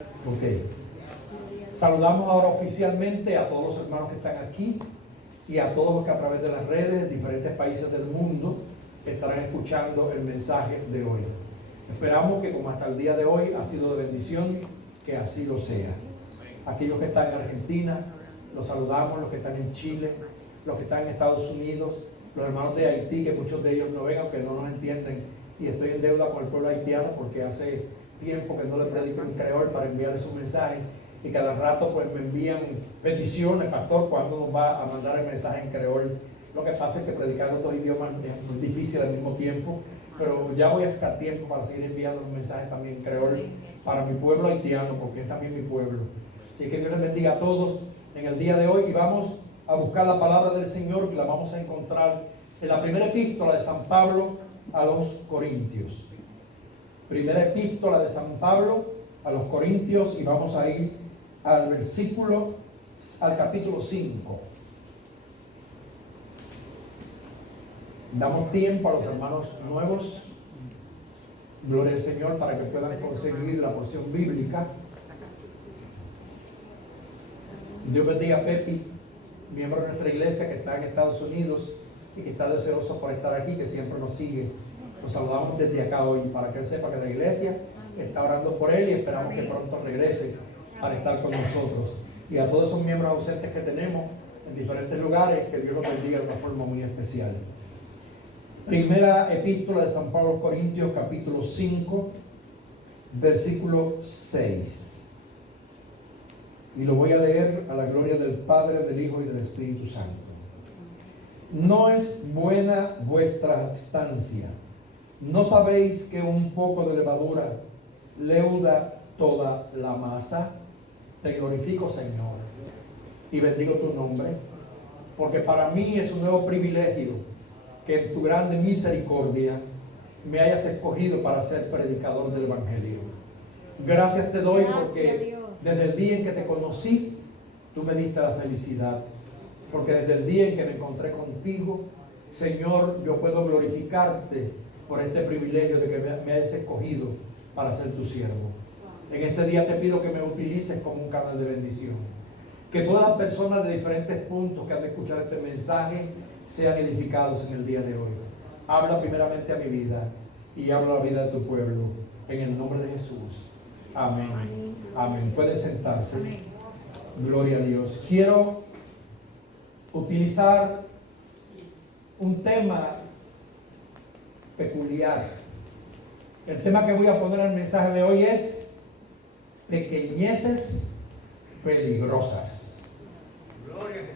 Ok. Saludamos ahora oficialmente a todos los hermanos que están aquí y a todos los que a través de las redes, diferentes países del mundo, estarán escuchando el mensaje de hoy. Esperamos que como hasta el día de hoy ha sido de bendición, que así lo sea. Aquellos que están en Argentina, los saludamos, los que están en Chile, los que están en Estados Unidos, los hermanos de Haití, que muchos de ellos no ven, aunque no nos entienden, y estoy en deuda con el pueblo haitiano porque hace tiempo que no le predico en creol para enviarles un mensaje, y cada rato pues me envían peticiones, pastor, ¿cuándo nos va a mandar el mensaje en creol? Lo que pasa es que predicar los dos idiomas es muy difícil al mismo tiempo, pero ya voy a sacar tiempo para seguir enviando un mensaje también en creol para mi pueblo haitiano, porque es también mi pueblo. Así que Dios les bendiga a todos en el día de hoy, y vamos a buscar la palabra del Señor, que la vamos a encontrar en la primera epístola de San Pablo a los Corintios. Primera epístola de San Pablo a los Corintios, y vamos a ir al capítulo 5. Damos tiempo a los hermanos nuevos, gloria al Señor, para que puedan conseguir la porción bíblica. Dios bendiga a Pepi, miembro de nuestra iglesia que está en Estados Unidos y que está deseoso por estar aquí, que siempre nos sigue. Nos saludamos desde acá hoy para que él sepa que la iglesia está orando por él y esperamos que pronto regrese para estar con nosotros. Y a todos esos miembros ausentes que tenemos en diferentes lugares, que Dios los bendiga de una forma muy especial. Primera epístola de San Pablo a los Corintios, capítulo 5, versículo 6. Y lo voy a leer a la gloria del Padre, del Hijo y del Espíritu Santo. No es buena vuestra estancia. ¿No sabéis que un poco de levadura leuda toda la masa? Te glorifico, Señor, y bendigo tu nombre, porque para mí es un nuevo privilegio que en tu grande misericordia me hayas escogido para ser predicador del Evangelio. Gracias te doy porque desde el día en que te conocí, tú me diste la felicidad, porque desde el día en que me encontré contigo, Señor, yo puedo glorificarte por este privilegio de que me hayas escogido para ser tu siervo. En este día te pido que me utilices como un canal de bendición. Que todas las personas de diferentes puntos que han de escuchar este mensaje sean edificados en el día de hoy. Habla primeramente a mi vida y habla a la vida de tu pueblo. En el nombre de Jesús. Amén. Amén. Puede sentarse. Amén. Gloria a Dios. Quiero utilizar un tema peculiar. El tema que voy a poner en el mensaje de hoy es pequeñeces peligrosas.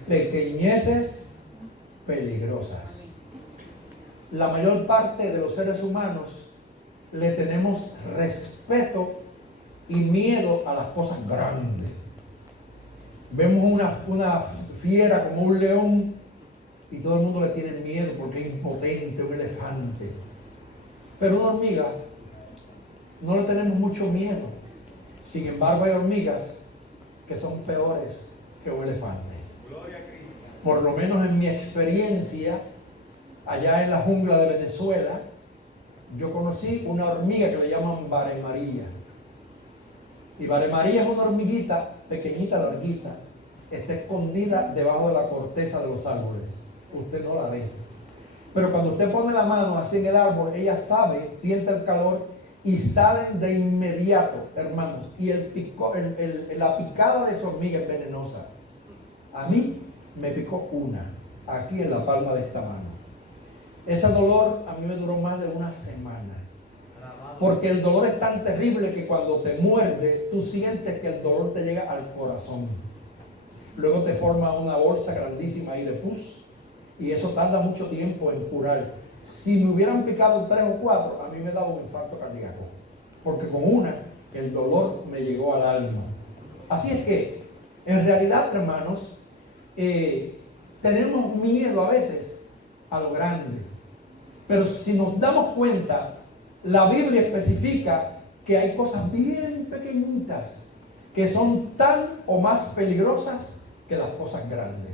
Pequeñeces peligrosas. La mayor parte de los seres humanos le tenemos respeto y miedo a las cosas grandes. Vemos una fiera como un león y todo el mundo le tiene miedo porque es impotente, un elefante. Pero una hormiga no le tenemos mucho miedo. Sin embargo, hay hormigas que son peores que un elefante. Por lo menos en mi experiencia, allá en la jungla de Venezuela, yo conocí una hormiga que le llaman baremaría. Y baremaría es una hormiguita pequeñita, larguita, está escondida debajo de la corteza de los árboles. Usted no la ve. Pero cuando usted pone la mano así en el árbol, ella sabe, siente el calor y salen de inmediato, hermanos. Y la picada de esa hormiga es venenosa. A mí me picó una, aquí en la palma de esta mano. Ese dolor a mí me duró más de una semana. Porque el dolor es tan terrible que cuando te muerde, tú sientes que el dolor te llega al corazón. Luego te forma una bolsa grandísima ahí de pus, y eso tarda mucho tiempo en curar. Si me hubieran picado 3 o 4, a mí me daba un infarto cardíaco, porque con una, el dolor me llegó al alma. Así es que, en realidad, hermanos, tenemos miedo a veces a lo grande. Pero si nos damos cuenta, la Biblia especifica que hay cosas bien pequeñitas que son tan o más peligrosas que las cosas grandes.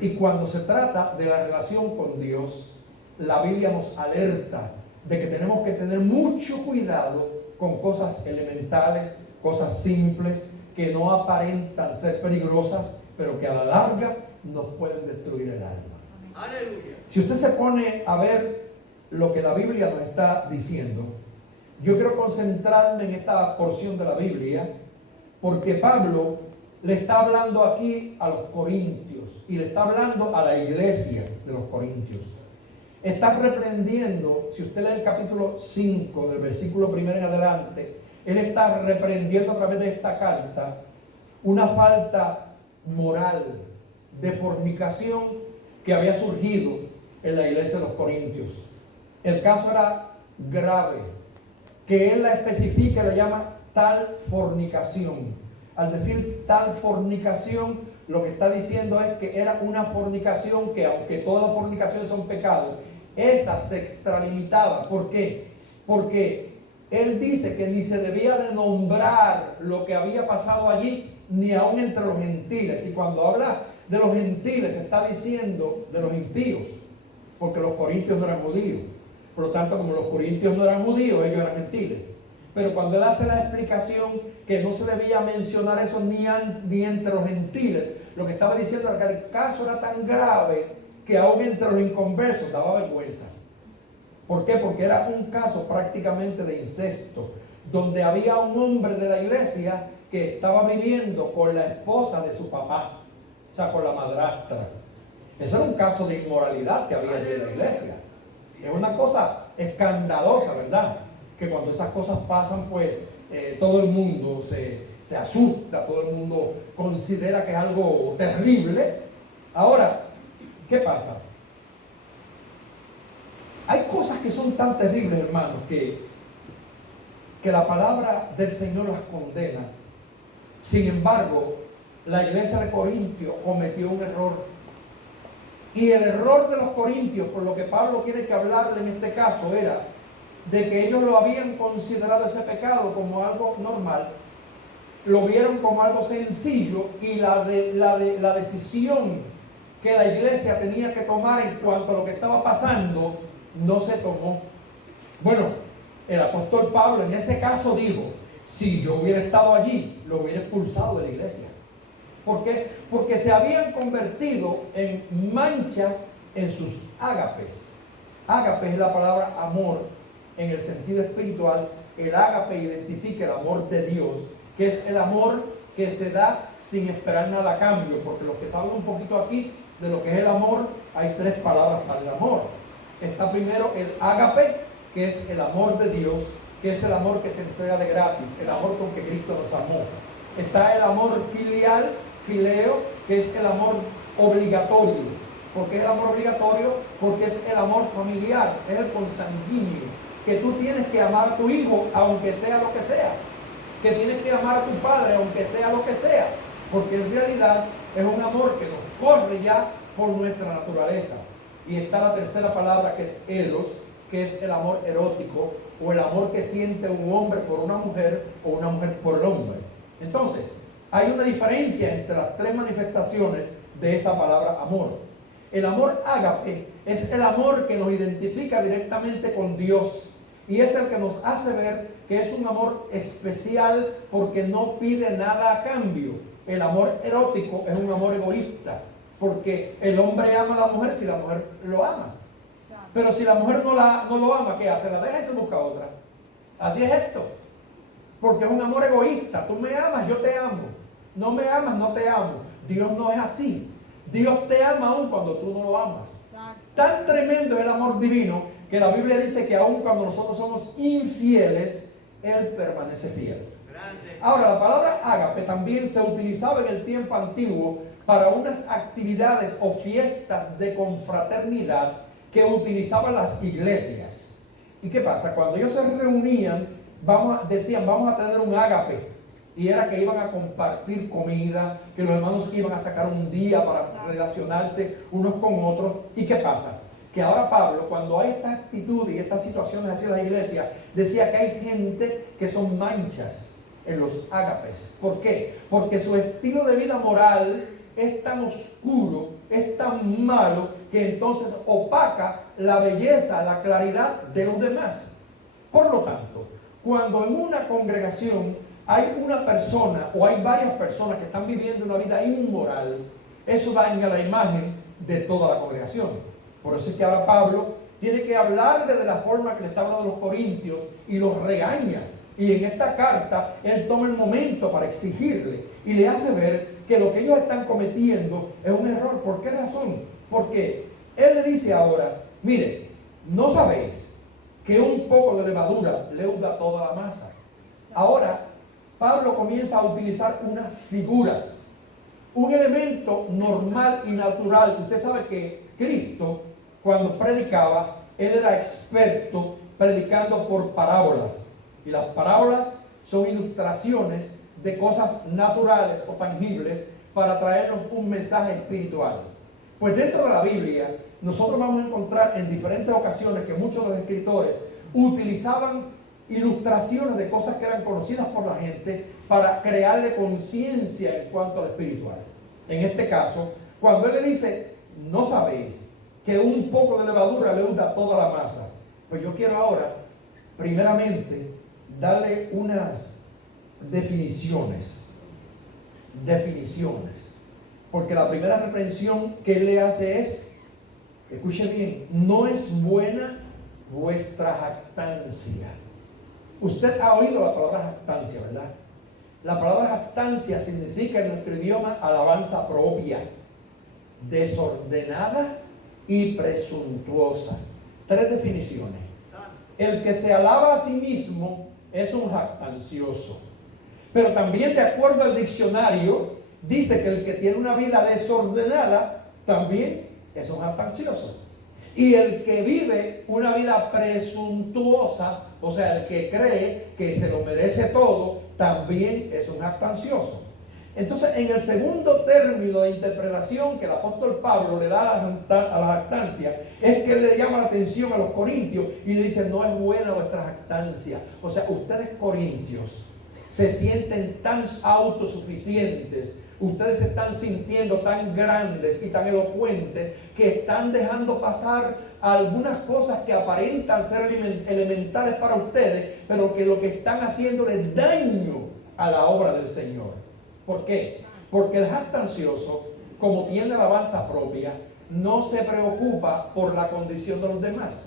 Y cuando se trata de la relación con Dios, la Biblia nos alerta de que tenemos que tener mucho cuidado con cosas elementales cosas simples que no aparentan ser peligrosas, pero que a la larga nos pueden destruir el alma. Aleluya. Si usted se pone a ver lo que la Biblia nos está diciendo, yo quiero concentrarme en esta porción de la Biblia, porque Pablo le está hablando aquí a los corintios y le está hablando a la iglesia de los corintios. Está reprendiendo, si usted lee el capítulo 5 del versículo 1 en adelante, él está reprendiendo a través de esta carta una falta moral de fornicación que había surgido en la iglesia de los corintios. El caso era grave, que él la especifica y la llama tal fornicación. Al decir tal fornicación, lo que está diciendo es que era una fornicación que, aunque todas las fornicaciones son pecados, esa se extralimitaba. ¿Por qué? Porque él dice que ni se debía de nombrar lo que había pasado allí, ni aún entre los gentiles. Y cuando habla de los gentiles, está diciendo de los impíos, porque los corintios no eran judíos. Por lo tanto, como los corintios no eran judíos, ellos eran gentiles. Pero cuando él hace la explicación que no se debía mencionar eso ni entre los gentiles, lo que estaba diciendo era que el caso era tan grave que aún entre los inconversos daba vergüenza. ¿Por qué? Porque era un caso prácticamente de incesto, donde había un hombre de la iglesia que estaba viviendo con la esposa de su papá, o sea, con la madrastra. Ese era un caso de inmoralidad que había allí en la iglesia. Es una cosa escandalosa, ¿verdad? Que cuando esas cosas pasan, pues todo el mundo se asusta, todo el mundo considera que es algo terrible. Ahora, ¿qué pasa? Hay cosas que son tan terribles, hermanos, que la palabra del Señor las condena. Sin embargo, la iglesia de Corintios cometió un error. Y el error de los corintios, por lo que Pablo tiene que hablarle en este caso, era de que ellos lo habían considerado ese pecado como algo normal, lo vieron como algo sencillo, y la decisión que la iglesia tenía que tomar en cuanto a lo que estaba pasando no se tomó. Bueno, el apóstol Pablo en ese caso dijo: si yo hubiera estado allí, lo hubiera expulsado de la iglesia. ¿Por qué? Porque se habían convertido en manchas en sus ágapes. Ágape es la palabra amor en el sentido espiritual. El ágape identifica el amor de Dios, que es el amor que se da sin esperar nada a cambio. Porque los que saben un poquito aquí de lo que es el amor, hay tres palabras para el amor. Está primero el ágape, que es el amor de Dios, que es el amor que se entrega de gratis, el amor con que Cristo nos amó. Está el amor filial, fileo, que es el amor obligatorio. ¿Por qué es el amor obligatorio? Porque es el amor familiar, es el consanguíneo, que tú tienes que amar a tu hijo aunque sea lo que sea, que tienes que amar a tu padre aunque sea lo que sea, porque en realidad es un amor que nos corre ya por nuestra naturaleza. Y está la tercera palabra, que es eros, que es el amor erótico, o el amor que siente un hombre por una mujer o una mujer por el hombre. Entonces, hay una diferencia entre las tres manifestaciones de esa palabra amor. El amor ágape es el amor que nos identifica directamente con Dios, y es el que nos hace ver que es un amor especial porque no pide nada a cambio. El amor erótico es un amor egoísta, porque el hombre ama a la mujer si la mujer lo ama. Pero si la mujer no lo ama, ¿qué hace? La deja y se busca otra. Así es esto. Porque es un amor egoísta. Tú me amas, yo te amo. No me amas, no te amo. Dios no es así. Dios te ama aún cuando tú no lo amas. Tan tremendo es el amor divino que la Biblia dice que aún cuando nosotros somos infieles, Él permanece fiel. Ahora, la palabra ágape también se utilizaba en el tiempo antiguo para unas actividades o fiestas de confraternidad que utilizaban las iglesias. ¿Y qué pasa? Cuando ellos se reunían, decían, vamos a tener un ágape. Y era que iban a compartir comida, que los hermanos iban a sacar un día para relacionarse unos con otros. ¿Y qué pasa? Que ahora Pablo, cuando hay esta actitud y estas situaciones hacia las iglesias, decía que hay gente que son manchas en los ágapes. ¿Por qué? Porque su estilo de vida moral es tan oscuro, es tan malo, que entonces opaca la belleza, la claridad de los demás. Por lo tanto, cuando en una congregación hay una persona o hay varias personas que están viviendo una vida inmoral, eso daña la imagen de toda la congregación. Por eso es que ahora Pablo tiene que hablarle de la forma que le está hablando a los corintios y los regaña. Y en esta carta él toma el momento para exigirle y le hace ver que lo que ellos están cometiendo es un error. ¿Por qué razón? Porque él le dice ahora, mire, ¿no sabéis que un poco de levadura leuda toda la masa? Ahora Pablo comienza a utilizar una figura, un elemento normal y natural. Usted sabe que Cristo, cuando predicaba, él era experto predicando por parábolas. Y las parábolas son ilustraciones de cosas naturales o tangibles para traernos un mensaje espiritual. Pues dentro de la Biblia, nosotros vamos a encontrar en diferentes ocasiones que muchos de los escritores utilizaban ilustraciones de cosas que eran conocidas por la gente para crearle conciencia en cuanto al espiritual. En este caso, cuando él le dice, no sabéis que un poco de levadura leuda toda la masa, pues yo quiero ahora, primeramente, darle unas definiciones. Porque la primera reprensión que él le hace es, escuche bien, no es buena vuestra jactancia. Usted ha oído la palabra jactancia, ¿verdad? La palabra jactancia significa en nuestro idioma alabanza propia, desordenada y presuntuosa. 3 definiciones. El que se alaba a sí mismo es un jactancioso. Pero también, de acuerdo al diccionario, dice que el que tiene una vida desordenada también es un jactancioso. Y el que vive una vida presuntuosa, o sea, el que cree que se lo merece todo, también es un jactancioso. Entonces, en el segundo término de interpretación que el apóstol Pablo le da a la jactancia, es que le llama la atención a los corintios y le dice, no es buena vuestra jactancia. O sea, ustedes corintios se sienten tan autosuficientes, ustedes se están sintiendo tan grandes y tan elocuentes que están dejando pasar algunas cosas que aparentan ser elementales para ustedes, pero que lo que están haciendo es daño a la obra del Señor. ¿Por qué? Porque el jactancioso, como tiene alabanza propia, no se preocupa por la condición de los demás.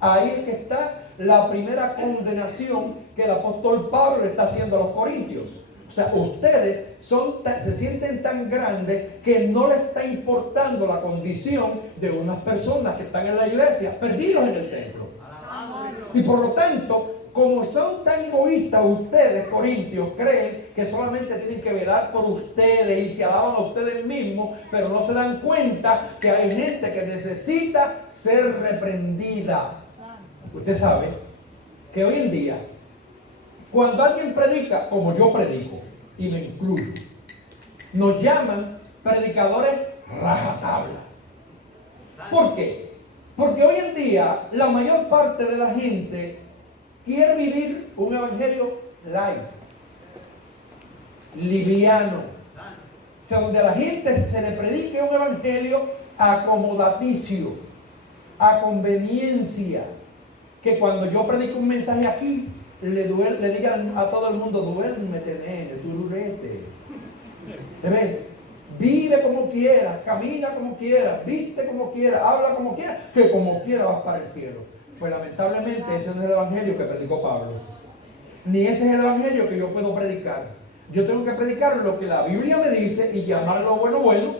Ahí es que está la primera condenación que el apóstol Pablo le está haciendo a los corintios. O sea, ustedes se sienten tan grandes que no les está importando la condición de unas personas que están en la iglesia, perdidos en el templo. Y por lo tanto, como son tan egoístas ustedes, corintios, creen que solamente tienen que velar por ustedes y se alaban a ustedes mismos, pero no se dan cuenta que hay gente que necesita ser reprendida. Usted sabe que hoy en día, cuando alguien predica, como yo predico, y me incluyo, nos llaman predicadores rajatabla. ¿Por qué? Porque hoy en día la mayor parte de la gente quiere vivir un evangelio light, liviano, o sea, donde a la gente se le predique un evangelio acomodaticio, a conveniencia, que cuando yo predico un mensaje aquí, le digan a todo el mundo, duérmete, nene, tururete. Vive como quieras, camina como quieras, viste como quieras, habla como quieras, que como quieras vas para el cielo. Pues lamentablemente ese no es el evangelio que predicó Pablo. Ni ese es el evangelio que yo puedo predicar. Yo tengo que predicar lo que la Biblia me dice y llamar a lo bueno bueno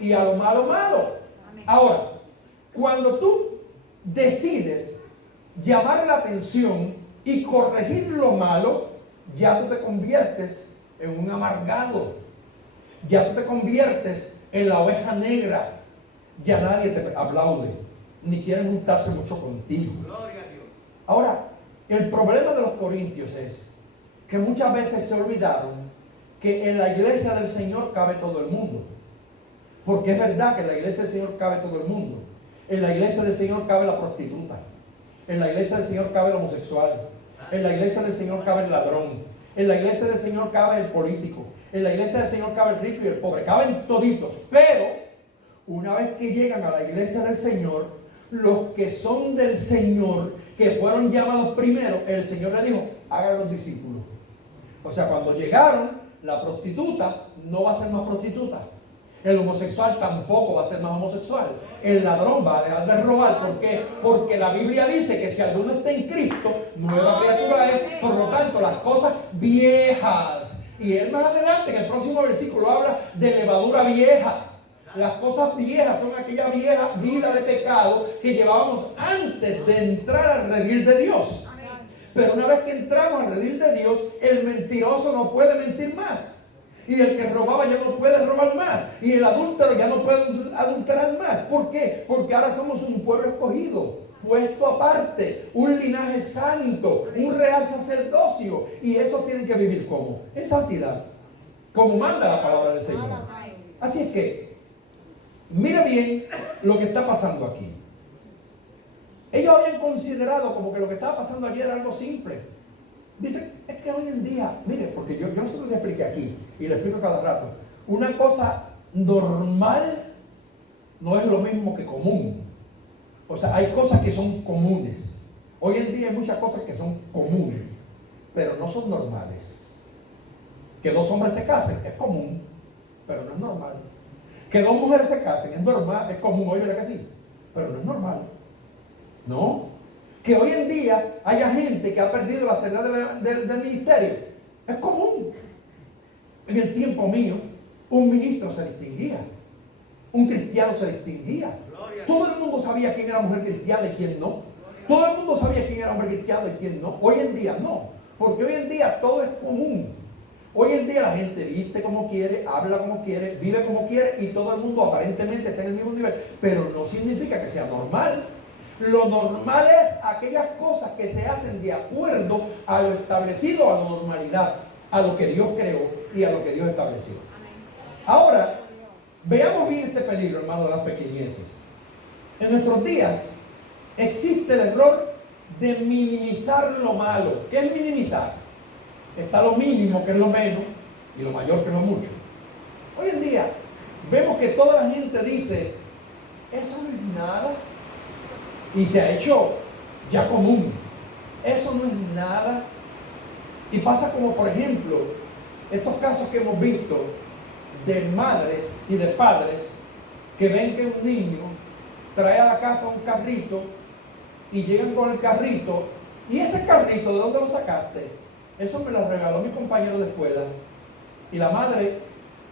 y a lo malo malo. Ahora, cuando tú decides llamar la atención y corregir lo malo, ya tú te conviertes en un amargado. Ya tú te conviertes en la oveja negra. Ya nadie te aplaude, ni quieren juntarse mucho contigo. Gloria a Dios. Ahora, el problema de los corintios es que muchas veces se olvidaron que en la iglesia del Señor cabe todo el mundo. Porque es verdad que en la iglesia del Señor cabe todo el mundo. En la iglesia del Señor cabe la prostituta. En la iglesia del Señor cabe el homosexual. En la iglesia del Señor cabe el ladrón. En la iglesia del Señor cabe el político. En la iglesia del Señor cabe el rico y el pobre. Caben toditos. Pero una vez que llegan a la iglesia del Señor, los que son del Señor, que fueron llamados primero, el Señor les dijo, hagan los discípulos. O sea, cuando llegaron, la prostituta no va a ser más prostituta. El homosexual tampoco va a ser más homosexual. El ladrón va a dejar de robar. ¿Por qué? Porque la Biblia dice que si alguno está en Cristo, nueva criatura es. Por lo tanto, las cosas viejas. Y él más adelante, en el próximo versículo, habla de levadura vieja. Las cosas viejas son aquella vieja vida de pecado que llevábamos antes de entrar al redil de Dios. Pero una vez que entramos al redil de Dios, el mentiroso no puede mentir más. Y el que robaba ya no puede robar más. Y el adúltero ya no puede adulterar más. ¿Por qué? Porque ahora somos un pueblo escogido, puesto aparte, un linaje santo, un real sacerdocio. Y eso tienen que vivir ¿cómo? En santidad, como manda la palabra del Señor. Así es que, mira bien lo que está pasando aquí. Ellos habían considerado como que lo que estaba pasando allí era algo simple. Dicen, es que hoy en día, mire, porque yo nosotros les expliqué aquí, y le explico cada rato, una cosa normal no es lo mismo que común. O sea, hay cosas que son comunes. Hoy en día hay muchas cosas que son comunes, pero no son normales. Que dos hombres se casen es común, pero no es normal. Que dos mujeres se casen es normal, es común, oye, ¿verdad que sí? Pero no es normal. ¿No? Que hoy en día haya gente que ha perdido la seriedad del ministerio. Es común. En el tiempo mío, un ministro se distinguía. Un cristiano se distinguía. Todo el mundo sabía quién era mujer cristiana y quién no. Todo el mundo sabía quién era hombre cristiano y quién no. Hoy en día no. Porque hoy en día todo es común. Hoy en día la gente viste como quiere, habla como quiere, vive como quiere y todo el mundo aparentemente está en el mismo nivel. Pero no significa que sea normal. Lo normal es aquellas cosas que se hacen de acuerdo a lo establecido, a la normalidad, a lo que Dios creó y a lo que Dios estableció. Ahora, veamos bien este peligro, hermano, de las pequeñeces. En nuestros días existe el error de minimizar lo malo. ¿Qué es minimizar? Está lo mínimo, que es lo menos, y lo mayor, que es lo mucho. Hoy en día vemos que toda la gente dice, eso no es nada. Y se ha hecho ya común. Eso no es nada. Y pasa como, por ejemplo, estos casos que hemos visto de madres y de padres que ven que un niño trae a la casa un carrito y llegan con el carrito. ¿Y ese carrito de dónde lo sacaste? Eso me lo regaló mi compañero de escuela. Y la madre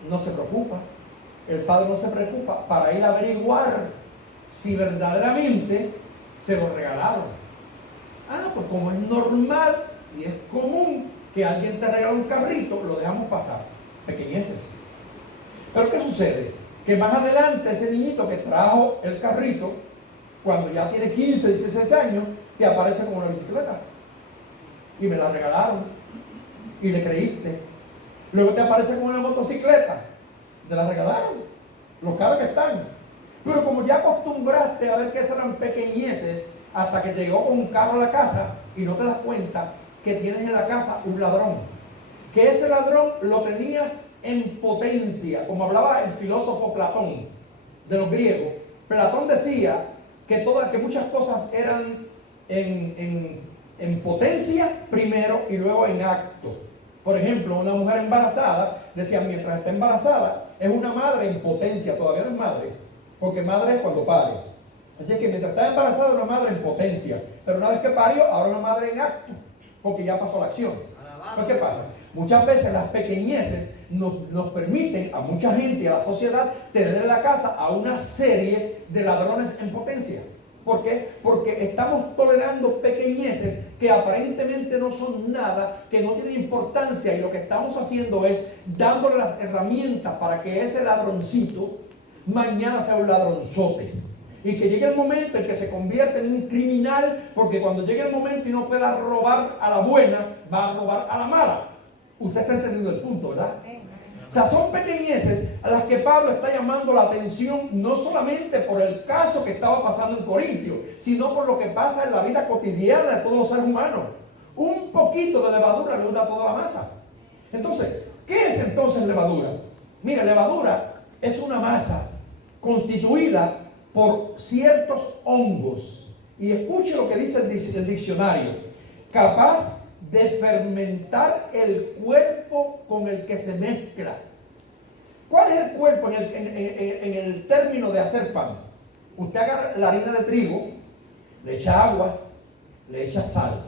no se preocupa, el padre no se preocupa para ir a averiguar si verdaderamente se lo regalaron. Ah, pues como es normal y es común que alguien te regale un carrito, lo dejamos pasar. Pequeñeces. Pero ¿qué sucede? Que más adelante ese niñito que trajo el carrito, cuando ya tiene 15, 16 años, te aparece con una bicicleta. Y me la regalaron. Y le creíste. Luego te aparece con una motocicleta. Te la regalaron. Los caros que están. Pero como ya acostumbraste a ver que esas eran pequeñeces, hasta que te llegó con un carro a la casa y no te das cuenta que tienes en la casa un ladrón. Que ese ladrón lo tenías en potencia, como hablaba el filósofo Platón de los griegos. Platón decía que muchas cosas eran en potencia primero y luego en acto. Por ejemplo, una mujer embarazada, decían, mientras está embarazada, es una madre en potencia, todavía no es madre, porque madre es cuando pare. Así que mientras está embarazada, una madre en potencia, pero una vez que parió, ahora una madre en acto, porque ya pasó la acción. Pues, ¿qué pasa? Muchas veces las pequeñeces nos permiten a mucha gente y a la sociedad tener en la casa a una serie de ladrones en potencia. ¿Por qué? Porque estamos tolerando pequeñeces que aparentemente no son nada, que no tienen importancia, y lo que estamos haciendo es dándole las herramientas para que ese ladroncito mañana sea un ladronzote. Y que llegue el momento en que se convierte en un criminal, porque cuando llegue el momento y no pueda robar a la buena, va a robar a la mala. Usted está entendiendo el punto, ¿verdad? O sea, son pequeñeces a las que Pablo está llamando la atención, no solamente por el caso que estaba pasando en Corintio, sino por lo que pasa en la vida cotidiana de todos los seres humanos. Un poquito de levadura leuda toda la masa. Entonces, ¿qué es entonces levadura? Mira, levadura es una masa constituida por ciertos hongos. Y escuche lo que dice el diccionario: capaz de fermentar el cuerpo con el que se mezcla. ¿Cuál es el cuerpo en el término de hacer pan? Usted agarra la harina de trigo, le echa agua, le echa sal.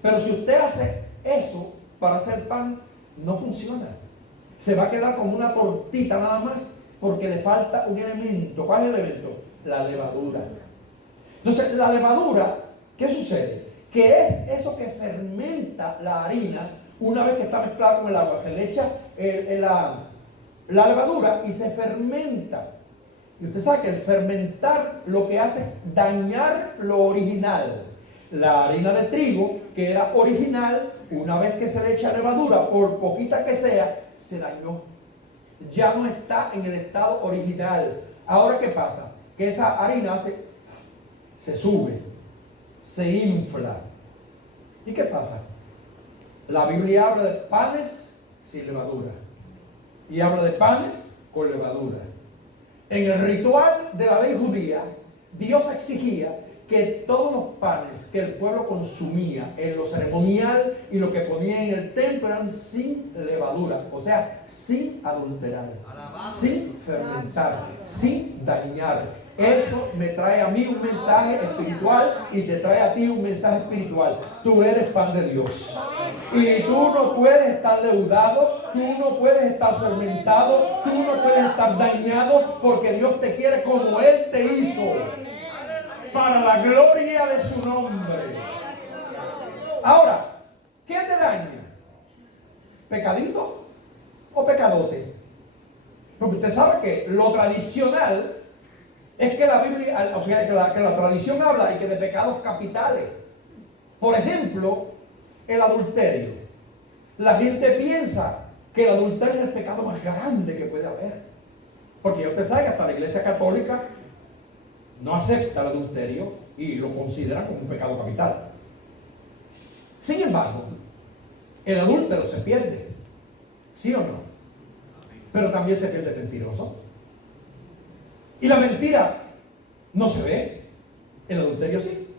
Pero si usted hace eso para hacer pan, no funciona. Se va a quedar como una tortita nada más porque le falta un elemento. ¿Cuál es el elemento? La levadura. Entonces, la levadura, ¿qué sucede? Que es eso que fermenta la harina una vez que está mezclada con el agua. Se le echa la levadura y se fermenta. Y usted sabe que el fermentar lo que hace es dañar lo original. La harina de trigo, que era original, una vez que se le echa levadura, por poquita que sea, se dañó. Ya no está en el estado original. Ahora, ¿qué pasa? Que esa harina se sube, se infla. ¿Y qué pasa? La Biblia habla de panes sin levadura y habla de panes con levadura. En el ritual de la ley judía, Dios exigía que todos los panes que el pueblo consumía en lo ceremonial y lo que ponía en el templo eran sin levadura, o sea, sin adulterar, sin fermentar, sin dañar. Eso me trae a mí un mensaje espiritual y te trae a ti un mensaje espiritual. Tú eres pan de Dios. Y tú no puedes estar leudado, tú no puedes estar fermentado, tú no puedes estar dañado porque Dios te quiere como Él te hizo. Para la gloria de su nombre. Ahora, ¿qué te daña? ¿Pecadito o pecadote? Porque usted sabe que lo tradicional es que la Biblia, o sea, que la tradición habla y que de pecados capitales. Por ejemplo, el adulterio. La gente piensa que el adulterio es el pecado más grande que puede haber. Porque usted sabe que hasta la Iglesia Católica no acepta el adulterio y lo considera como un pecado capital. Sin embargo, el adúltero se pierde, ¿sí o no? Pero también se pierde el mentiroso. Y la mentira no se ve, el adulterio sí.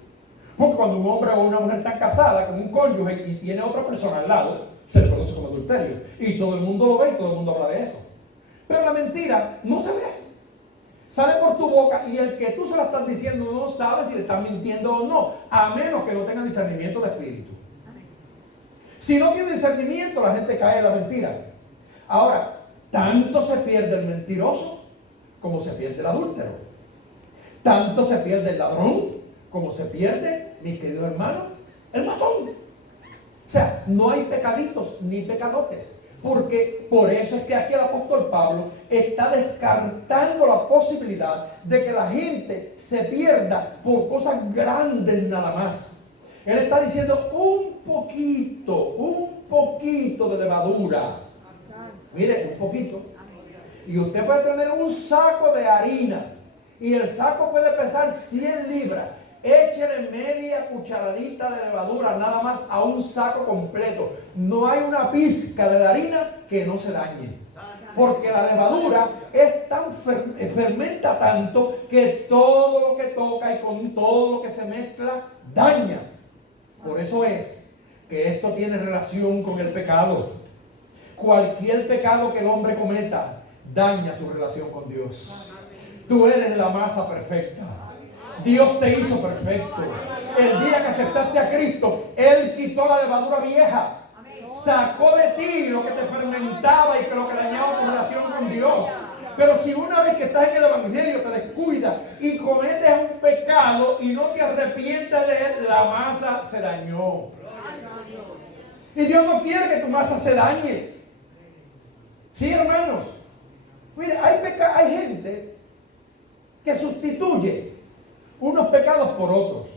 Porque cuando un hombre o una mujer está casada con un cónyuge y tiene otra persona al lado, se le conoce como adulterio. Y todo el mundo lo ve y todo el mundo habla de eso. Pero la mentira no se ve. Sale por tu boca y el que tú se la estás diciendo no sabe si le estás mintiendo o no, a menos que no tenga discernimiento de espíritu. Si no tiene discernimiento, la gente cae en la mentira. Ahora, tanto se pierde el mentiroso como se pierde el adúltero. Tanto se pierde el ladrón como se pierde, mi querido hermano, el matón. O sea, no hay pecaditos ni pecadotes. Porque por eso es que aquí el apóstol Pablo está descartando la posibilidad de que la gente se pierda por cosas grandes nada más. Él está diciendo un poquito de levadura. Mire, un poquito. Y usted puede tener un saco de harina y el saco puede pesar 100 libras. Échele media cucharadita de levadura nada más a un saco completo. No hay una pizca de la harina que no se dañe. Porque la levadura fermenta tanto que todo lo que toca y con todo lo que se mezcla daña. Por eso es que esto tiene relación con el pecado. Cualquier pecado que el hombre cometa daña su relación con Dios. Tú eres la masa perfecta. Dios te hizo perfecto. El día que aceptaste a Cristo, Él quitó la levadura vieja. Sacó de ti lo que te fermentaba y lo que dañaba tu relación con Dios. Pero si una vez que estás en el Evangelio te descuidas y cometes un pecado y no te arrepientes de él, la masa se dañó. Y Dios no quiere que tu masa se dañe. Sí, hermanos. Mire, hay gente que sustituye unos pecados por otros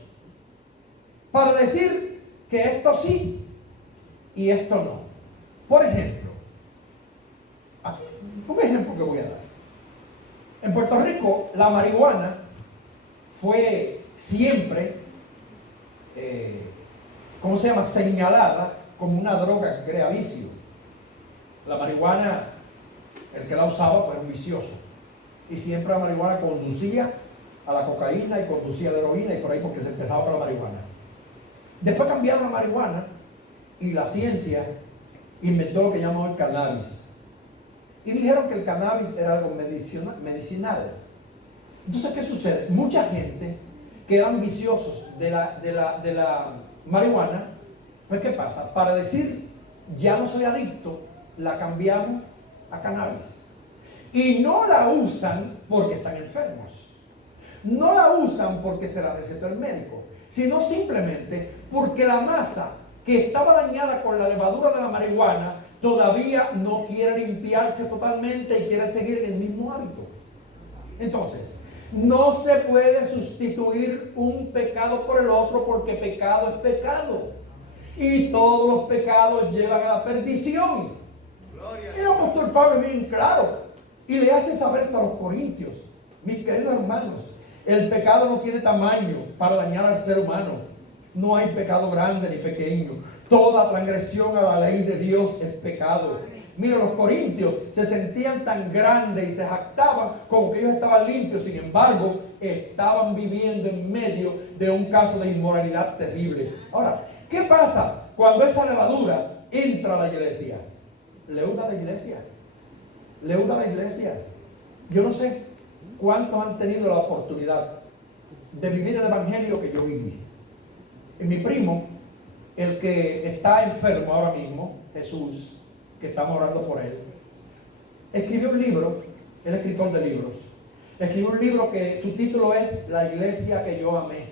para decir que esto sí y esto no. Por ejemplo, aquí, un ejemplo que voy a dar. En Puerto Rico, la marihuana fue siempre, señalada como una droga que crea vicio. La marihuana, el que la usaba, pues era un vicioso. Y siempre la marihuana conducía a la cocaína y conducía a la heroína y por ahí porque se empezaba por la marihuana. Después cambiaron la marihuana y la ciencia inventó lo que llamamos el cannabis. Y dijeron que el cannabis era algo medicinal. Entonces, ¿qué sucede? Mucha gente que eran viciosos de la marihuana, pues ¿qué pasa? Para decir, ya no soy adicto, la cambiamos a cannabis. Y no la usan porque están enfermos. No la usan porque se la recetó el médico, sino simplemente porque la masa que estaba dañada con la levadura de la marihuana todavía no quiere limpiarse totalmente y quiere seguir en el mismo hábito. Entonces, no se puede sustituir un pecado por el otro porque pecado es pecado. Y todos los pecados llevan a la perdición. Y el apóstol Pablo es bien claro y le hace saber a los corintios, mis queridos hermanos, el pecado no tiene tamaño para dañar al ser humano. No hay pecado grande ni pequeño. Toda transgresión a la ley de Dios es pecado. Mira, los corintios se sentían tan grandes y se jactaban como que ellos estaban limpios. Sin embargo, estaban viviendo en medio de un caso de inmoralidad terrible. Ahora, ¿qué pasa cuando esa levadura entra a la iglesia? Leuda la iglesia. Leuda la iglesia. Yo no sé cuántos han tenido la oportunidad de vivir el evangelio que yo viví. Y mi primo, el que está enfermo ahora mismo, Jesús, que estamos orando por él, escribió un libro, él es escritor de libros, escribió un libro que su título es La iglesia que yo amé.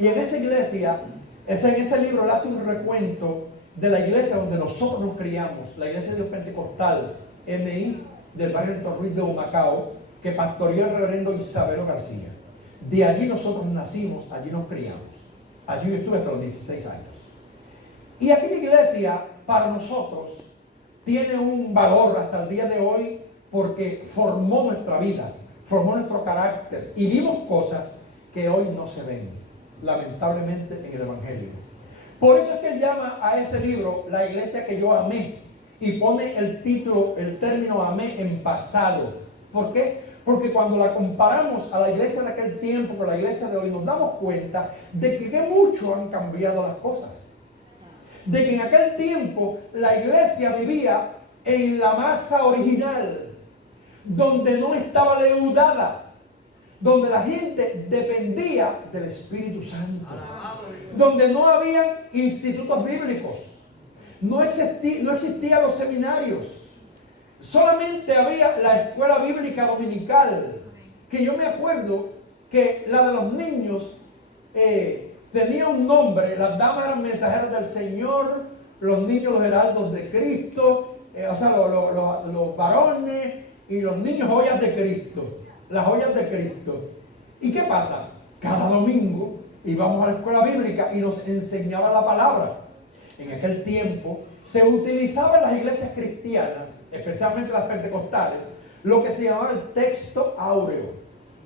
Y en esa iglesia, en ese libro le hace un recuento de la iglesia donde nosotros nos criamos, la iglesia de Dios Pentecostal, MI, del barrio Torruiz de Humacao, que pastoreó el reverendo Isabelo García. De allí nosotros nacimos, allí nos criamos. Allí yo estuve hasta los 16 años. Y aquella iglesia, para nosotros, tiene un valor hasta el día de hoy porque formó nuestra vida, formó nuestro carácter y vimos cosas que hoy no se ven, lamentablemente, en el Evangelio. Por eso es que él llama a ese libro La iglesia que yo amé y pone el título, el término amé en pasado. ¿Por qué? Porque cuando la comparamos a la iglesia de aquel tiempo con la iglesia de hoy, nos damos cuenta de que mucho han cambiado las cosas. De que en aquel tiempo la iglesia vivía en la masa original, donde no estaba leudada, donde la gente dependía del Espíritu Santo, donde no habían institutos bíblicos, no existían los seminarios. Solamente había la escuela bíblica dominical, que yo me acuerdo que la de los niños tenía un nombre. Las damas eran mensajeras del Señor, los niños los heraldos de Cristo, los varones y los niños joyas de Cristo, las joyas de Cristo. ¿Y qué pasa? Cada domingo íbamos a la escuela bíblica y nos enseñaba la palabra. En aquel tiempo se utilizaba en las iglesias cristianas, especialmente las pentecostales, lo que se llamaba el texto áureo.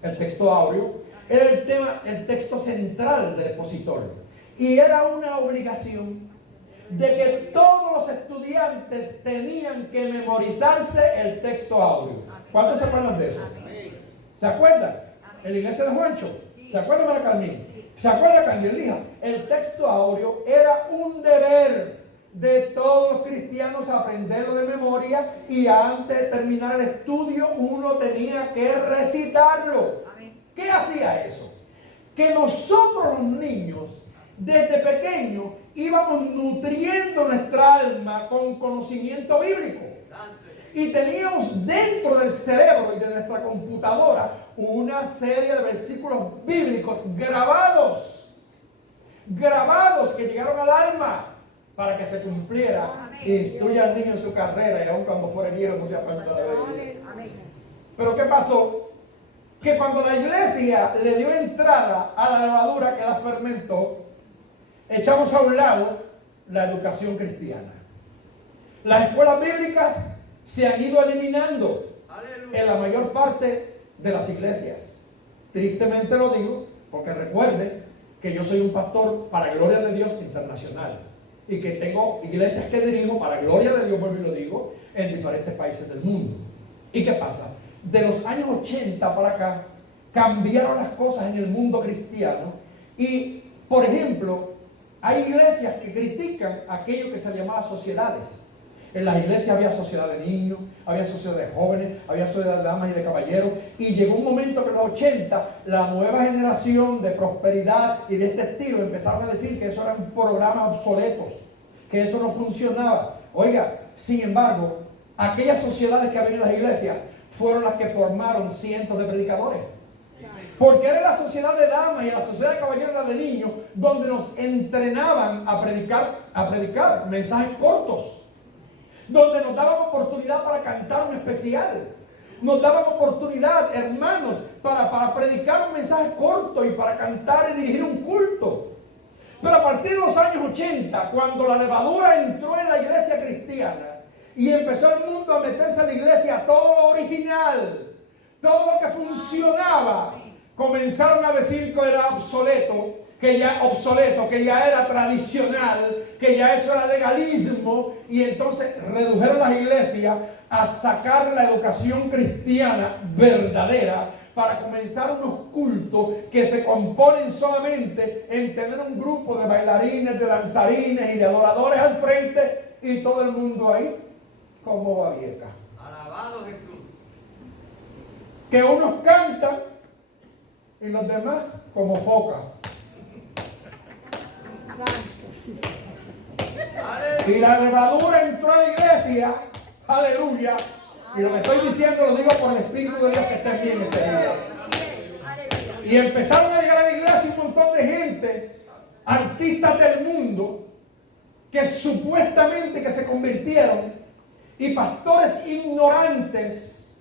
El texto áureo era el texto central del expositor. Y era una obligación de que todos los estudiantes tenían que memorizarse el texto áureo. ¿Cuántos se acuerdan de eso? ¿Se acuerdan? En la iglesia de Juancho. ¿Se acuerdan de la Carmín? ¿Se acuerdan de Candelija? El texto áureo era un deber de todos los cristianos aprenderlo de memoria y antes de terminar el estudio uno tenía que recitarlo. ¿Qué hacía eso? Que nosotros los niños desde pequeños íbamos nutriendo nuestra alma con conocimiento bíblico y teníamos dentro del cerebro y de nuestra computadora una serie de versículos bíblicos grabados que llegaron al alma para que se cumpliera. Instruya al niño en su carrera y aun cuando fuera viejo no se aparta de ella. Pero ¿qué pasó? Que cuando la iglesia le dio entrada a la levadura que la fermentó, echamos a un lado la educación cristiana. Las escuelas bíblicas se han ido eliminando en la mayor parte de las iglesias. Tristemente lo digo, porque recuerde que yo soy un pastor para gloria de Dios internacional y que tengo iglesias que dirijo para gloria de Dios, vuelvo y lo digo, en diferentes países del mundo. ¿Y qué pasa? De los años 80 para acá cambiaron las cosas en el mundo cristiano y, por ejemplo, Hay iglesias que critican aquello que se llamaba sociedades. En las iglesias había sociedad de niños, había sociedad de jóvenes, había sociedad de damas y de caballeros. Y llegó un momento que en los 80, la nueva generación de prosperidad y de este estilo empezaron a decir que eso eran programas obsoletos, que eso no funcionaba. Oiga, sin embargo, aquellas sociedades que había en las iglesias fueron las que formaron cientos de predicadores. Porque era la sociedad de damas y la sociedad de caballeros, la de niños, donde nos entrenaban a predicar mensajes cortos, donde nos daban oportunidad para cantar un especial, nos daban oportunidad, hermanos, para predicar un mensaje corto y para cantar y dirigir un culto. Pero a partir de los años 80, cuando la levadura entró en la iglesia cristiana y empezó el mundo a meterse en la iglesia, todo lo original, todo lo que funcionaba, comenzaron a decir que era obsoleto, que ya era tradicional, que ya eso era legalismo, y entonces redujeron las iglesias a sacar la educación cristiana verdadera para comenzar unos cultos que se componen solamente en tener un grupo de bailarines, de danzarines y de adoradores al frente y todo el mundo ahí como babieca. Alabado Jesús. Que unos cantan y los demás como foca. Y la levadura entró a la iglesia, aleluya. Y lo que estoy diciendo lo digo por el Espíritu de Dios que está aquí en este día. Y empezaron a llegar a la iglesia un montón de gente, artistas del mundo, que supuestamente que se convirtieron, y pastores ignorantes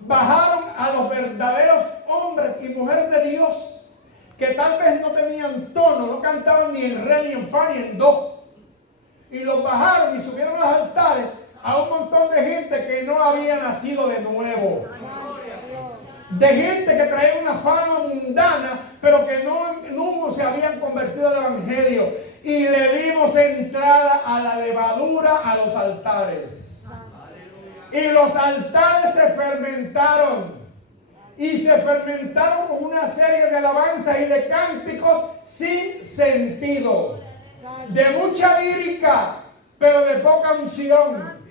bajaron a los verdaderos hombres y mujeres de Dios, que tal vez no tenían tono, no cantaban ni en re, ni en fa, ni en do. Y los bajaron y subieron a los altares a un montón de gente que no había nacido de nuevo. De gente que traía una fama mundana, pero que no se habían convertido al evangelio. Y le dimos entrada a la levadura a los altares. Y los altares se fermentaron. Y se fermentaron con una serie de alabanzas y de cánticos sin sentido. De mucha lírica, pero de poca unción.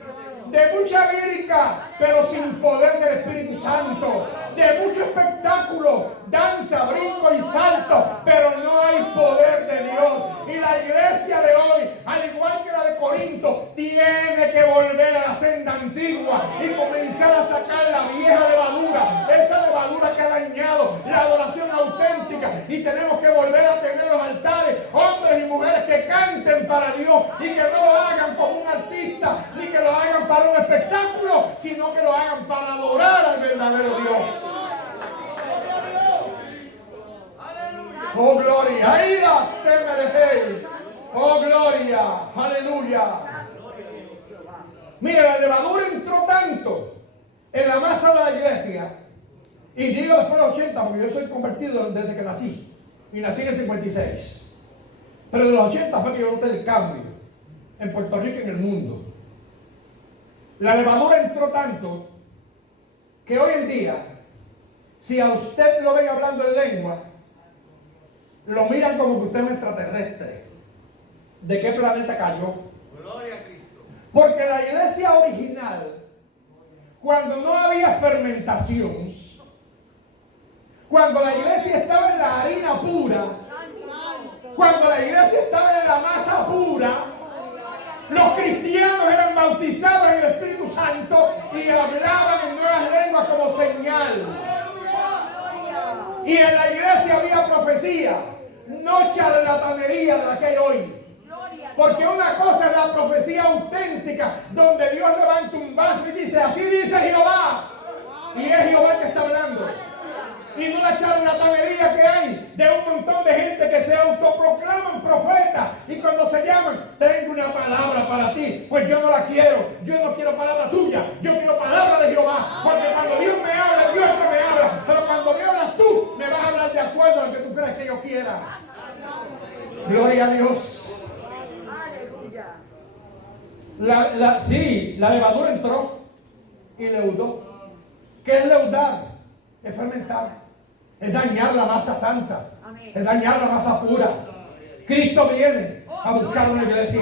De mucha lírica, pero sin poder del Espíritu Santo. De mucho espectáculo, danza, brinco y salto, pero no hay poder de Dios. Y la iglesia de hoy, al igual que la de Corinto, tiene que volver a la senda antigua y comenzar a sacar la vieja levadura, esa levadura que ha dañado la adoración auténtica. Y tenemos que volver a tener los altares, hombres y mujeres que canten para Dios y que no lo hagan como un artista, ni que lo hagan para un espectáculo, sino que lo hagan para adorar al verdadero Dios. Oh gloria, aidas te merecéis. Oh gloria, aleluya. Mira, la levadura entró tanto en la masa de la iglesia, y digo después de los 80, porque yo soy convertido desde que nací, y nací en el 56. Pero de los 80 fue que yo noté el cambio en Puerto Rico y en el mundo. La levadura entró tanto que hoy en día, si a usted lo ven hablando en lengua, lo miran como que usted es un extraterrestre. ¿De qué planeta cayó? Gloria a Cristo. Porque la iglesia original, cuando no había fermentación, cuando la iglesia estaba en la harina pura, cuando la iglesia estaba en la masa pura, los cristianos eran bautizados en el Espíritu Santo y hablaban en nuevas lenguas como señal. Y en la iglesia había profecía, no charlatanería de la que hay hoy. Porque una cosa es la profecía auténtica, donde Dios levanta un vaso y dice, así dice Jehová. Y es Jehová que está hablando. Y no la charlatanería que hay de un montón de gente que se autoproclaman profetas. Y cuando se llaman, tengo una palabra para ti. Pues yo no la quiero. Yo no quiero palabra tuya. Yo quiero palabra de Jehová. Porque cuando Dios me habla, Dios es que me habla. Pero cuando me hablas tú, me vas a hablar de acuerdo a lo que tú crees que yo quiera. Gloria a Dios. La levadura entró y leudó. ¿Qué es leudar? Es fermentar. Es dañar la masa santa. Es dañar la masa pura. Cristo viene a buscar una iglesia.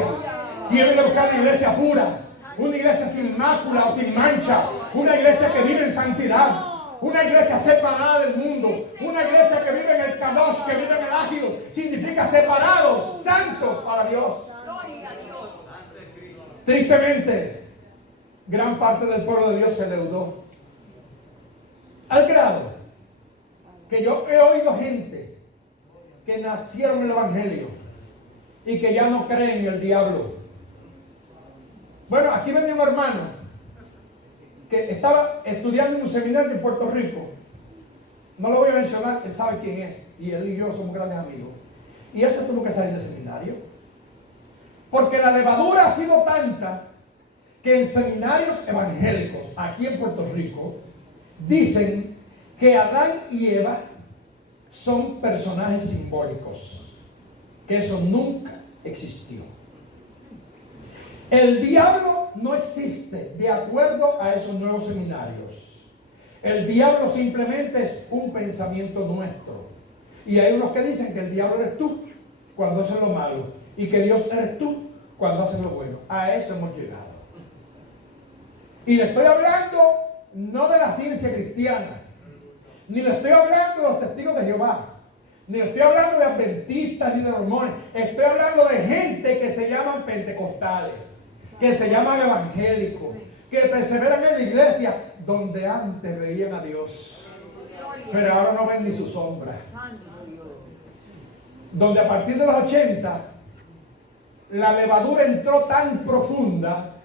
Viene a buscar una iglesia pura, una iglesia sin mácula o sin mancha, una iglesia que vive en santidad, una iglesia separada del mundo, una iglesia que vive en el Kadosh, que vive en el Ágil, significa separados, santos para Dios. Tristemente, gran parte del pueblo de Dios se leudó, al grado que yo he oído gente que nacieron en el Evangelio y que ya no creen en el diablo. Bueno, aquí venía un hermano que estaba estudiando en un seminario en Puerto Rico. No lo voy a mencionar, él sabe quién es, y él y yo somos grandes amigos. Y él se tuvo que salir del seminario, porque la levadura ha sido tanta que en seminarios evangélicos aquí en Puerto Rico dicen que Adán y Eva son personajes simbólicos, que eso nunca existió. El diablo no existe de acuerdo a esos nuevos seminarios. El diablo simplemente es un pensamiento nuestro. Y hay unos que dicen que el diablo eres tú cuando haces lo malo y que Dios eres tú cuando haces lo bueno. A eso hemos llegado. Y le estoy hablando no de la ciencia cristiana, ni le estoy hablando de los testigos de Jehová, ni le estoy hablando de adventistas ni de mormones. Estoy hablando de gente que se llaman pentecostales, que se llaman evangélicos, que perseveran en la iglesia donde antes veían a Dios, pero ahora no ven ni su sombra. Donde a partir de los 80 la levadura entró tan profunda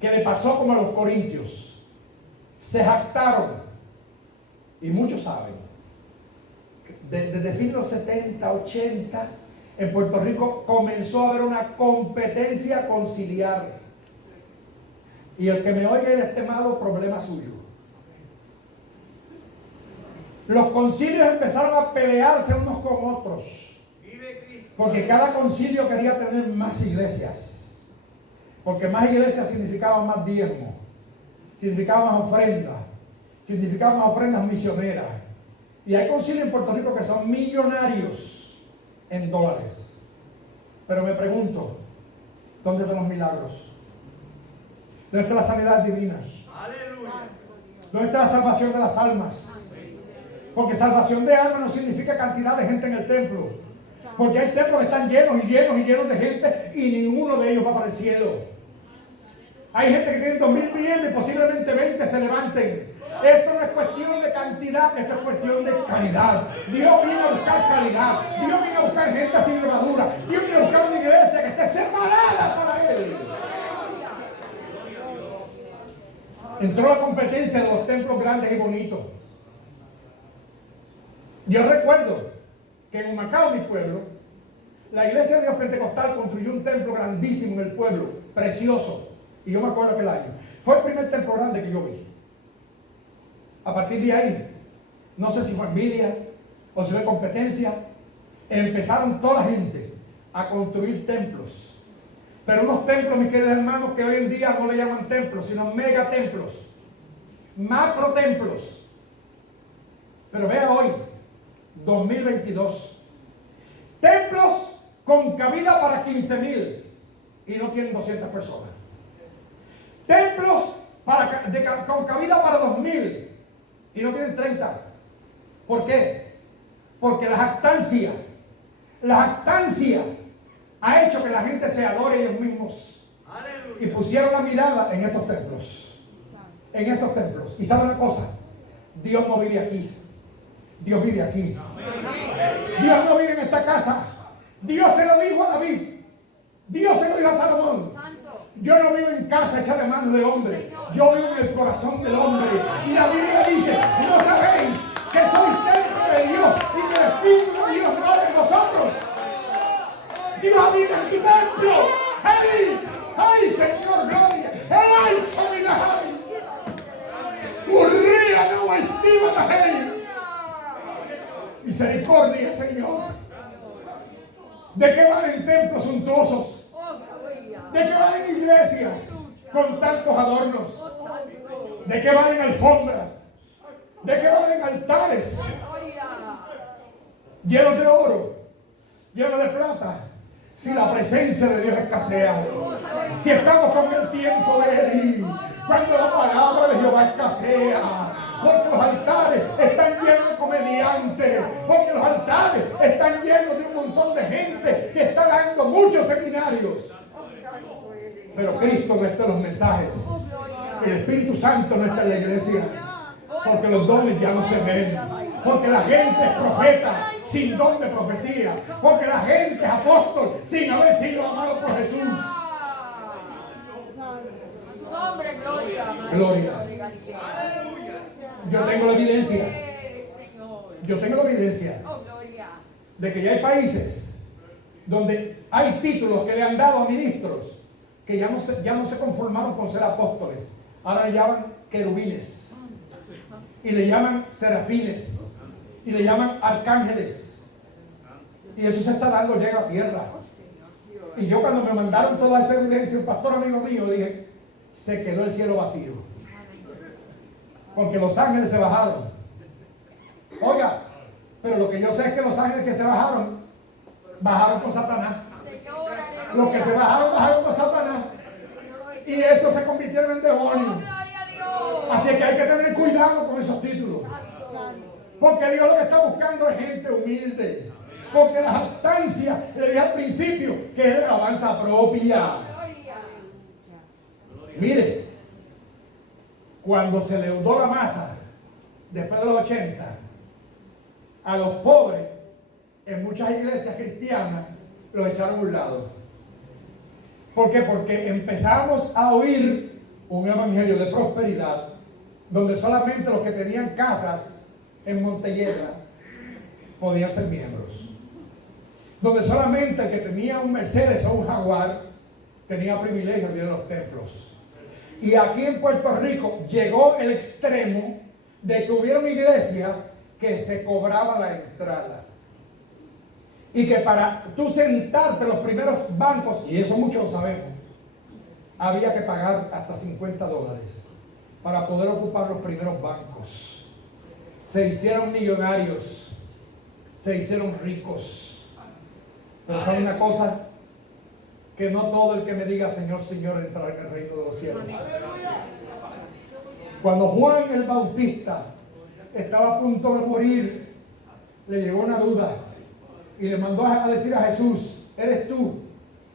que le pasó como a los corintios. Se jactaron, y muchos saben, desde fines de los 70, 80, en Puerto Rico comenzó a haber una competencia conciliar. Y el que me oiga en este malo, problema suyo. Los concilios empezaron a pelearse unos con otros, porque cada concilio quería tener más iglesias, porque más iglesias significaba más diezmo, significaba más ofrendas, significaba más ofrendas misioneras. Y hay concilios en Puerto Rico que son millonarios en dólares. Pero me pregunto, ¿dónde están los milagros? ¿Dónde está la sanidad divina? ¿Dónde está la salvación de las almas? Porque salvación de almas no significa cantidad de gente en el templo. Porque hay templos que están llenos y llenos y llenos de gente y ninguno de ellos va para el cielo. Hay gente que tiene 2,000 miembros y posiblemente 20 se levanten. Esto no es cuestión de cantidad, esto es cuestión de calidad. Dios viene a buscar calidad. Dios viene a buscar gente sin levadura. Dios viene a buscar una iglesia que esté separada para Él. Entró la competencia de los templos grandes y bonitos. Yo recuerdo que en Humacao, mi pueblo, la iglesia de Dios Pentecostal construyó un templo grandísimo en el pueblo, precioso. Y yo me acuerdo aquel año. Fue el primer templo grande que yo vi. A partir de ahí, no sé si fue envidia o si fue competencia, empezaron toda la gente a construir templos. Pero unos templos, mis queridos hermanos, que hoy en día no le llaman templos, sino megatemplos, macrotemplos. Pero vea hoy, 2022, templos con cabida para 15,000 y no tienen 200 personas. Templos con cabida para 2,000 y no tienen 30. ¿Por qué? Porque la jactancia ha hecho que la gente se adore ellos mismos. Y pusieron la mirada en estos templos. En estos templos. Y ¿saben una cosa? Dios no vive aquí. Dios vive aquí. Dios no vive en esta casa. Dios se lo dijo a David. Dios se lo dijo a Salomón. Yo no vivo en casa hecha de manos de hombre. Yo vivo en el corazón del hombre. Y la Biblia dice, ¿no sabéis que sois templo de Dios y que el Espíritu de Dios mora en vosotros? Dios habita en tu templo. ¡Hey! ¡Ay, Señor, gloria! ¡Ay, Sominahai! ¡Urría no estima la hey! Misericordia, Señor. ¿De qué valen templos suntuosos? ¿De qué valen iglesias con tantos adornos? ¿De qué valen alfombras? ¿De qué valen altares llenos de oro, lleno de plata, si la presencia de Dios escasea? Si estamos con el tiempo de Elí, cuando la palabra de Jehová escasea, porque los altares están llenos de comediantes, porque los altares están llenos de un montón de gente que está dando muchos seminarios. Pero Cristo no está en los mensajes, el Espíritu Santo no está en la iglesia, porque los dones ya no se ven, porque la gente es profeta sin don de profecía, porque la gente es apóstol sin haber sido amado por Jesús. Gloria. Yo tengo la evidencia. Yo tengo la evidencia de que ya hay países donde hay títulos que le han dado a ministros que ya no se conformaron con ser apóstoles. Ahora le llaman querubines, y le llaman serafines, y le llaman arcángeles. Y eso se está dando ya en la tierra. Y yo, cuando me mandaron toda esa evidencia, un pastor amigo mío, dije, se quedó el cielo vacío, porque los ángeles se bajaron. Oiga, pero lo que yo sé es que los ángeles que se bajaron con Satanás. Los que se bajaron con Satanás, y eso se convirtieron en demonios. Así que hay que tener cuidado con esos títulos, porque Dios lo que está buscando es gente humilde. Porque la jactancia, le dije al principio, que es la alabanza propia. Mire, cuando se leudó la masa después de los 80, a los pobres en muchas iglesias cristianas los echaron a un lado. ¿Por qué? Porque empezamos a oír un evangelio de prosperidad, donde solamente los que tenían casas en Montellera podían ser miembros, donde solamente el que tenía un Mercedes o un Jaguar tenía privilegio de ir a los templos. Y aquí en Puerto Rico llegó el extremo de que hubieron iglesias que se cobraba la entrada, y que para tú sentarte en los primeros bancos, y eso muchos lo sabemos, había que pagar hasta $50 para poder ocupar los primeros bancos. Se hicieron millonarios, se hicieron ricos. Pero ¿saben una cosa? Que no todo el que me diga Señor, Señor entrará en el reino de los cielos. Cuando Juan el Bautista estaba a punto de morir, le llegó una duda y le mandó a decir a Jesús, ¿eres tú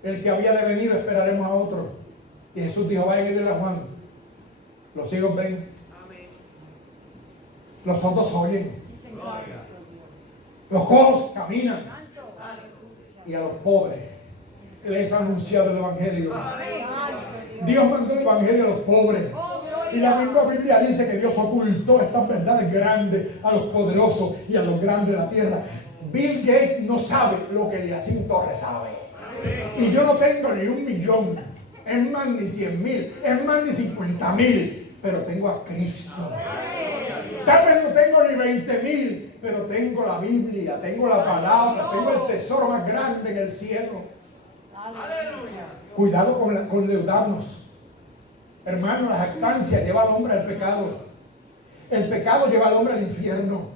el que había de venir o esperaremos a otro? Y Jesús dijo, vayan y dile a Juan, los ciegos ven, los sordos oyen, los cojos caminan, y a los pobres les ha anunciado el evangelio. Dios mandó el evangelio a los pobres. Y la misma Biblia dice que Dios ocultó estas verdades grandes a los poderosos y a los grandes de la tierra. Bill Gates no sabe lo que Eliacín Torres sabe. Y yo no tengo ni 1 millón, es más ni 100,000, es más ni 50,000, pero tengo a Cristo. Tal vez no tengo ni 20,000, pero tengo la Biblia, tengo la palabra, tengo el tesoro más grande en el cielo. Cuidado con endeudarnos. Hermano, la jactancia lleva al hombre al pecado. El pecado lleva al hombre al infierno.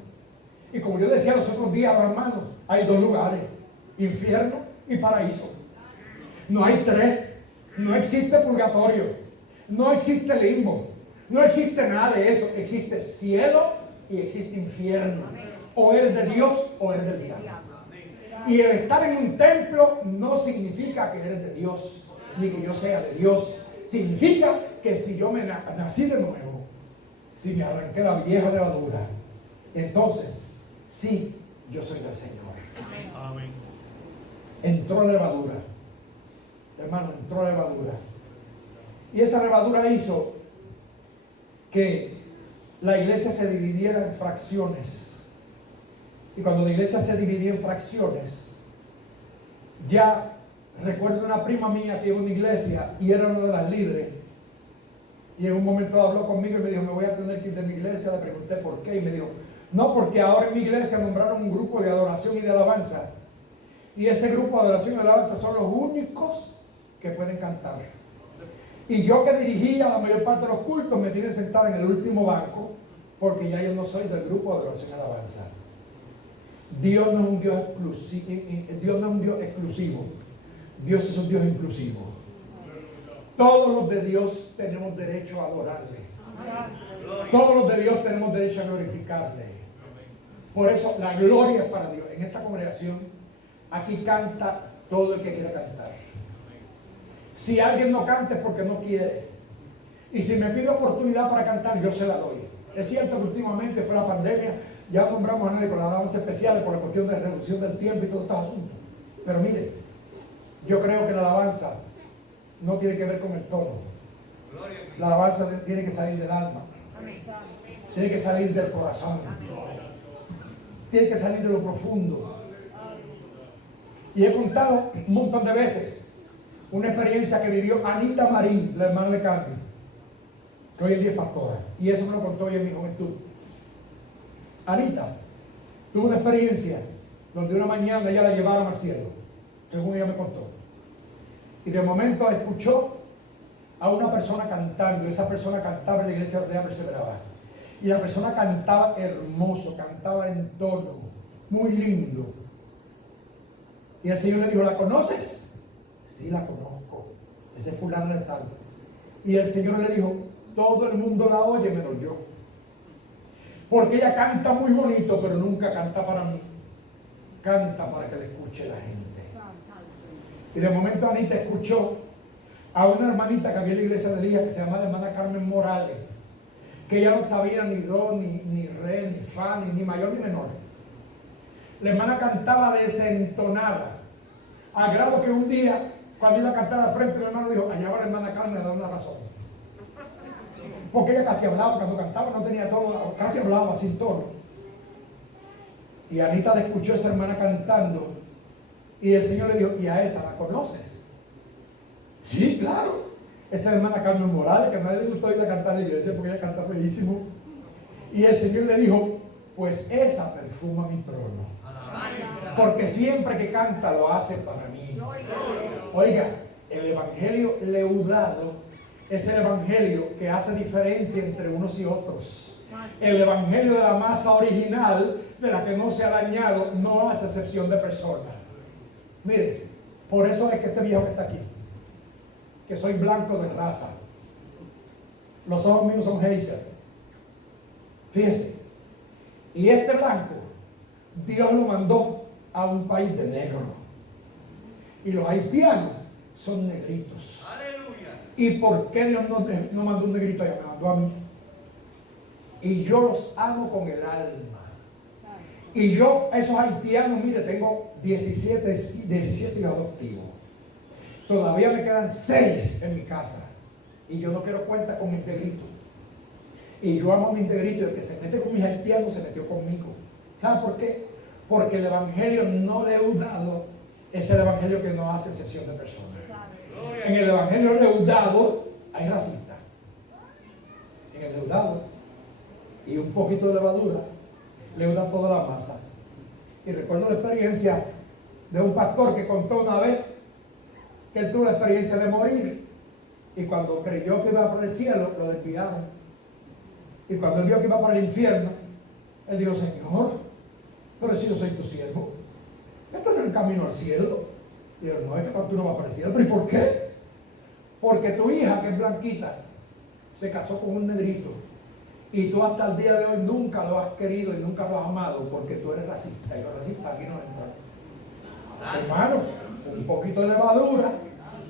Y como yo decía los otros días, hermanos, hay 2 lugares: infierno y paraíso. No hay 3. No existe purgatorio. No existe limbo. No existe nada de eso. Existe cielo y existe infierno. O eres de Dios o eres del diablo. Y el estar en un templo no significa que eres de Dios, ni que yo sea de Dios. Significa que si yo me nací de nuevo, si me arranqué la vieja levadura, entonces sí, yo soy del Señor. Amén. Entró la levadura, hermano, entró la levadura. Y esa levadura hizo que la iglesia se dividiera en fracciones. Y cuando la iglesia se dividía en fracciones, ya recuerdo una prima mía que iba a una iglesia y era una de las líderes. Y en un momento habló conmigo y me dijo, me voy a tener que ir de mi iglesia. Le pregunté por qué y me dijo, no, porque ahora en mi iglesia nombraron un grupo de adoración y de alabanza. Y ese grupo de adoración y de alabanza son los únicos que pueden cantar. Y yo, que dirigía la mayor parte de los cultos, me tienen sentado en el último banco, porque ya yo no soy del grupo de adoración y alabanza. Dios no es un Dios Dios no es un Dios exclusivo. Dios es un Dios inclusivo. Todos los de Dios tenemos derecho a adorarle. Todos los de Dios tenemos derecho a glorificarle. Por eso la gloria es para Dios. En esta congregación, aquí canta todo el que quiera cantar. Si alguien no canta es porque no quiere. Y si me pide oportunidad para cantar, yo se la doy. Es cierto que últimamente, por la pandemia, ya nombramos a nadie con las alabanzas especiales por la cuestión de reducción del tiempo y todos estos asuntos. Pero mire, yo creo que la alabanza no tiene que ver con el tono. La alabanza tiene que salir del alma. Tiene que salir del corazón. Tiene que salir de lo profundo. Y he contado un montón de veces una experiencia que vivió Anita Marín, la hermana de Candy, que hoy en día es pastora. Y eso me lo contó ella en mi juventud. Anita tuvo una experiencia donde una mañana ella la llevaron al cielo, según ella me contó. Y de momento escuchó a una persona cantando, y esa persona cantaba en la iglesia donde ella perseveraba. Y la persona cantaba hermoso, cantaba en tono, muy lindo. Y el Señor le dijo, ¿la conoces? Sí, la conozco. Ese es fulano de tal. Y el Señor le dijo, todo el mundo la oye menos yo. Porque ella canta muy bonito, pero nunca canta para mí. Canta para que le escuche la gente. Y de momento Anita escuchó a una hermanita que había en la iglesia de Elías, que se llama la hermana Carmen Morales, que ella no sabía ni do, ni re, ni fa, ni mayor ni menor. La hermana cantaba desentonada, a grado que un día, cuando iba a cantar al frente, el hermano dijo, allá va la hermana Carmen a dar una razón. Porque ella casi hablaba, cuando cantaba no tenía todo, casi hablaba sin tono. Y Anita le escuchó a esa hermana cantando, y el Señor le dijo, ¿y a esa la conoces? Sí, claro. Esa hermana Carmen Morales, que a nadie le gustó ir a cantar en la iglesia porque ella canta bellísimo. Y el Señor le dijo, pues esa perfuma mi trono. Porque siempre que canta lo hace para mí. Oiga, el evangelio leudado es el evangelio que hace diferencia entre unos y otros. El evangelio de la masa original, de la que no se ha dañado, no hace excepción de personas. Mire, por eso es que este viejo que está aquí, que soy blanco de raza, los ojos míos son hazel. Fíjese, y este blanco, Dios lo mandó a un país de negros. Y los haitianos son negritos. Aleluya. ¿Y por qué Dios no mandó un negrito allá? Me mandó a mí. Y yo los amo con el alma. Y yo, esos haitianos, mire, tengo 17 hijos adoptivos. Todavía me quedan 6 en mi casa. Y yo no quiero cuenta con mis negritos. Y yo amo a mis negritos. Y el que se mete con mis haitianos se metió conmigo. ¿Sabe por qué? Porque el evangelio no leudado es el evangelio que no hace excepción de personas. En el evangelio leudado hay racistas. En el leudado y un poquito de levadura leuda toda la masa. Y recuerdo la experiencia de un pastor que contó una vez que él tuvo la experiencia de morir, y cuando creyó que iba para el cielo lo desviaron, y cuando él vio que iba para el infierno, él dijo, Señor, pero si yo soy tu siervo, esto no es el camino al cielo. Y dijo, no, es que tú no vas para el cielo. ¿Pero y por qué? Porque tu hija, que es blanquita, se casó con un negrito, y tú hasta el día de hoy nunca lo has querido y nunca lo has amado porque tú eres racista, y los racistas aquí no entran. Hermano, un poquito de levadura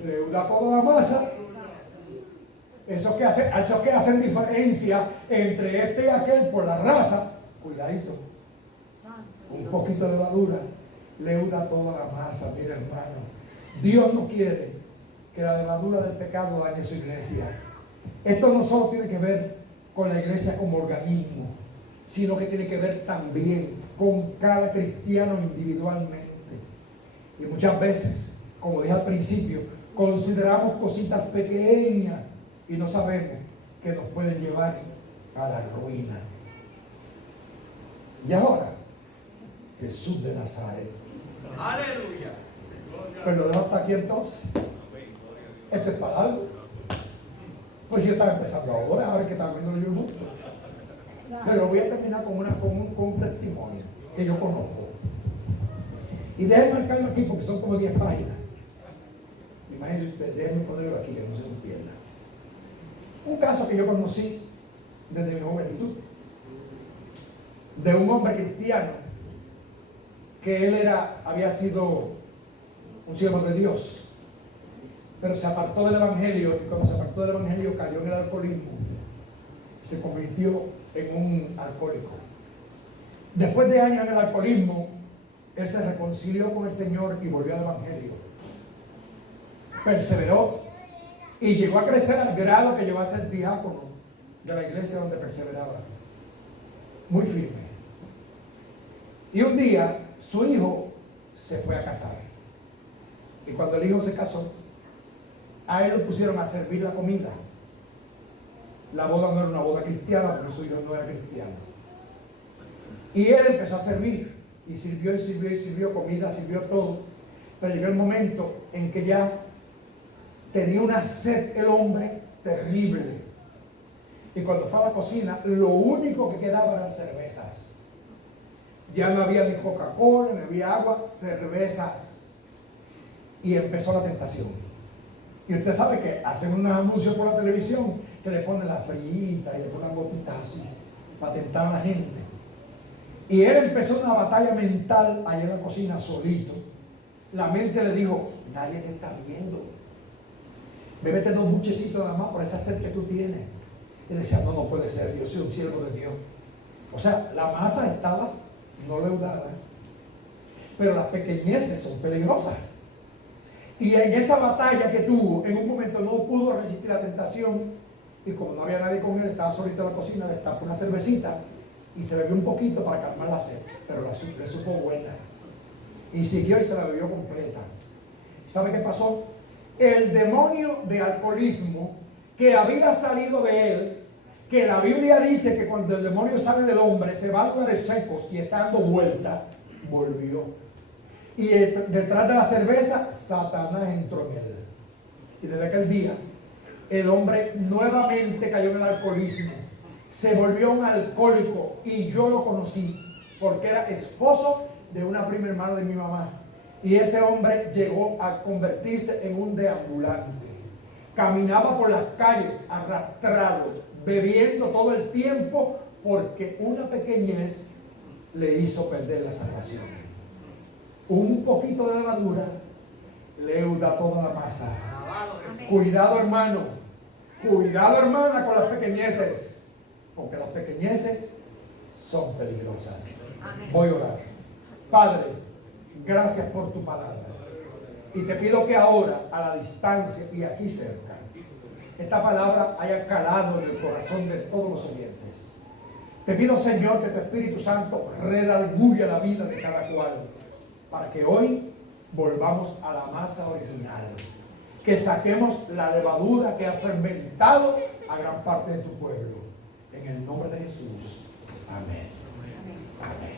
leuda toda la masa. Esos que hacen diferencia entre este y aquel por la raza, cuidadito. Un poquito de levadura leuda toda la masa. Mira, hermano, Dios no quiere que la levadura del pecado dañe su iglesia. Esto no solo tiene que ver con la iglesia como organismo, sino que tiene que ver también con cada cristiano individualmente. Y muchas veces, como dije al principio, consideramos cositas pequeñas y no sabemos que nos pueden llevar a la ruina. Y ahora, Jesús de Nazaret. Aleluya. Pues lo dejo hasta aquí entonces. Esto es para algo. Pues yo estaba empezando ahora que estaba viendo yo justo. Pero voy a terminar con un testimonio que yo conozco. Y déjenme marcarlo aquí porque son como 10 páginas. Imagínense usted, déjenme ponerlo aquí, que no se nos pierda. Un caso que yo conocí desde mi juventud, de un hombre cristiano, que él había sido un siervo de Dios, pero se apartó del Evangelio, y cuando se apartó del Evangelio cayó en el alcoholismo, se convirtió en un alcohólico. Después de años en el alcoholismo, él se reconcilió con el Señor y volvió al Evangelio. Perseveró y llegó a crecer al grado que llegó a ser diácono de la iglesia donde perseveraba. Muy firme. Y un día su hijo se fue a casar. Y cuando el hijo se casó, a él lo pusieron a servir la comida. La boda no era una boda cristiana porque su hijo no era cristiano. Y él empezó a servir. Y sirvió y sirvió y sirvió comida, sirvió todo. Pero llegó el momento en que ya tenía una sed el hombre terrible. Y cuando fue a la cocina, lo único que quedaba eran cervezas. Ya no había ni Coca-Cola, ni había agua, cervezas. Y empezó la tentación. Y usted sabe que hacen unos anuncios por la televisión que le ponen la frita y le ponen gotitas así para tentar a la gente. Y él empezó una batalla mental allá en la cocina solito. La mente le dijo, nadie te está viendo. Bébete 2 buchecitos nada más por esa sed que tú tienes. Y decía, no puede ser, yo soy un siervo de Dios. O sea, la masa estaba no leudada, pero las pequeñeces son peligrosas. Y en esa batalla que tuvo, en un momento no pudo resistir la tentación, y como no había nadie con él, estaba solito en la cocina, destapó una cervecita y se bebió un poquito para calmar la sed, pero le supo buena. Y siguió y se la bebió completa. ¿Sabe qué pasó? El demonio de alcoholismo que había salido de él, que la Biblia dice que cuando el demonio sale del hombre se va a lugares secos y está dando vuelta, volvió. Y detrás de la cerveza, Satanás entró en él. Y desde aquel día, el hombre nuevamente cayó en el alcoholismo. Se volvió un alcohólico y yo lo conocí porque era esposo de una prima hermana de mi mamá. Y ese hombre llegó a convertirse en un deambulante. Caminaba por las calles arrastrado, bebiendo todo el tiempo porque una pequeñez le hizo perder la salvación. Un poquito de levadura leuda toda la masa. Cuidado, hermano. Cuidado, hermana, con las pequeñeces. Porque las pequeñeces son peligrosas. Voy a orar. Padre, gracias por tu palabra. Y te pido que ahora, a la distancia y aquí cerca, esta palabra haya calado en el corazón de todos los oyentes. Te pido, Señor, que tu Espíritu Santo redarguya la vida de cada cual, para que hoy volvamos a la masa original. Que saquemos la levadura que ha fermentado a gran parte de tu pueblo. En el nombre de Jesús. Amén. Amén.